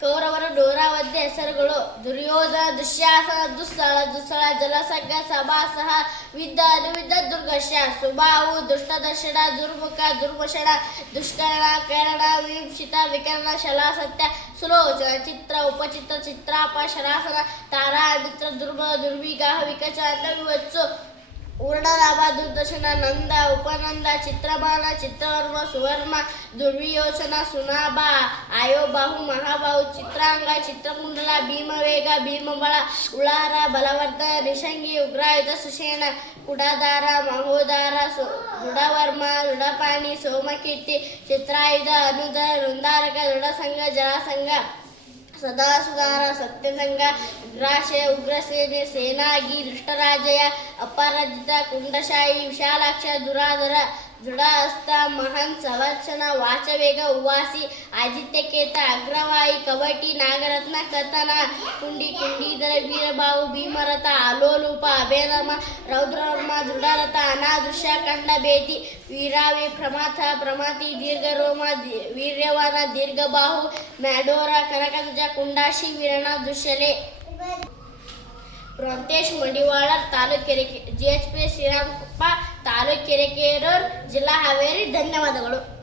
ಕೌರವರ ಡೋರಾವಧ್ಯ ಹೆಸರುಗಳು: ದುರ್ಯೋಧನ, ದುಶ್ಯಾಸನ, ದುಸ್ಸಳ, ದುಸ್ಸಳ, ಜಲಸಂಗ, ಸಭಾಸಹ, ವಿದ್ಧ, ಅನುವಿದ್ಧ, ದುರ್ಗಶ, ಸುಬಾಹು, ದುಷ್ಟದರ್ಶನ, ದುರ್ಮುಖ, ದುರ್ಮುಷಣ, ದುಷ್ಕರಣ, ಕರಣ, ವಿಂಶಿತ, ವಿಕರಣ, ಶಲಾಸತ್ಯ, ಸುಲೋಚನ, ಚಿತ್ರ, ಉಪಚಿತ್ರ, ಚಿತ್ರಾಪ, ಶರಾಸನ, ತಾರಾ, ಮಿತ್ರ, ದುರ್ಬಲ, ದುರ್ವಿಗಾಹ, ವಿಕಚ, ವಿವತ್ಸು, ಊರ್ಣಲಾಭ, ದುರ್ದರ್ಶನ, ನಂದ, ಉಪನಂದ, ಚಿತ್ರಬಾಣ, ಚಿತ್ರವರ್ಮ, ಸುವರ್ಮ, ದುರ್ವಿಯೋಚನ, ಸುನಾಭ, ಆಯೋಬಾಹು, ಮಹಾಬಾಹು, ಚಿತ್ರಾಂಗ, ಚಿತ್ರಕುಂಡಲ, ಭೀಮವೇಗ, ಭೀಮಬಳ, ಉಳಾರ, ಬಲವರ್ಧನ, ನಿಷಂಗಿ, ಉಗ್ರಾಯುಧ, ಸುಷೇಣ, ಕುಡಾಧಾರ, ಮಹೋದಾರ, ದೃಢವರ್ಮ, ದೃಢಪಾಣಿ, ಸೋಮಕೀರ್ತಿ, ಚಿತ್ರಾಯುಧ, ಅನುಧರ, ವೃಂದಾರಕ, ದೃಢಸಂಗ, ಜಲಾಸಂಗ, ಸದಾಸುಧಾರ, ಸತ್ಯಸಂಗ, ಉಗ್ರಾಶಯ, ಉಗ್ರಸೇನೆ, ಸೇನಾಗಿ, ದೃಷ್ಟರಾಜಯ, ಅಪರಾಜಿತ, ಕುಂಡಶಾಹಿ, ವಿಶಾಲಾಕ್ಷ, ದುರಾಧರ, ದೃಢಹಸ್ತ, ಮಹನ್, ಸವರ್ಚನ, ವಾಚವೇಗ, ಉವಾಸಿ, ಆದಿತ್ಯಕೇತ, ಅಗ್ರವಾಯಿ, ಕವಟಿ, ನಾಗರತ್ನ, ಕಥನ, ಕುಂಡಿ, ಕುಂಡೀಧರ, ವೀರಬಾಹು, ಭೀಮರಥ, ಅಲೋಲೂಪ, ಅಭೇದಮ, ರೌದ್ರವರ್ಮ, ದೃಢರಥ, ಅನಾದೃಶ್ಯ, ಖಂಡಭೇದಿ, ವೀರಾವಿ, ಪ್ರಮಾಥ, ಪ್ರಮಾತಿ, ದೀರ್ಘರೋಮ, ವೀರ್ಯವಾನ, ದೀರ್ಘಬಾಹು, ಮ್ಯಾಡೋರ, ಕನಕಧ್ವಜ, ಕುಂಡಾಶಿ, ವೀರಣ, ದುಶ್ಯಲೆ. ಬ್ರಹ್ಮೇಶ್ ಮಡಿವಾಳರ್, ತಾಲೂಕು GHP ಶ್ರೀರಾಮಕೊಪ್ಪ, ತಾಲೂಕು ಹಿರೇಕೆರೂರು, ಜಿಲ್ಲಾ ಹಾವೇರಿ. ಧನ್ಯವಾದಗಳು.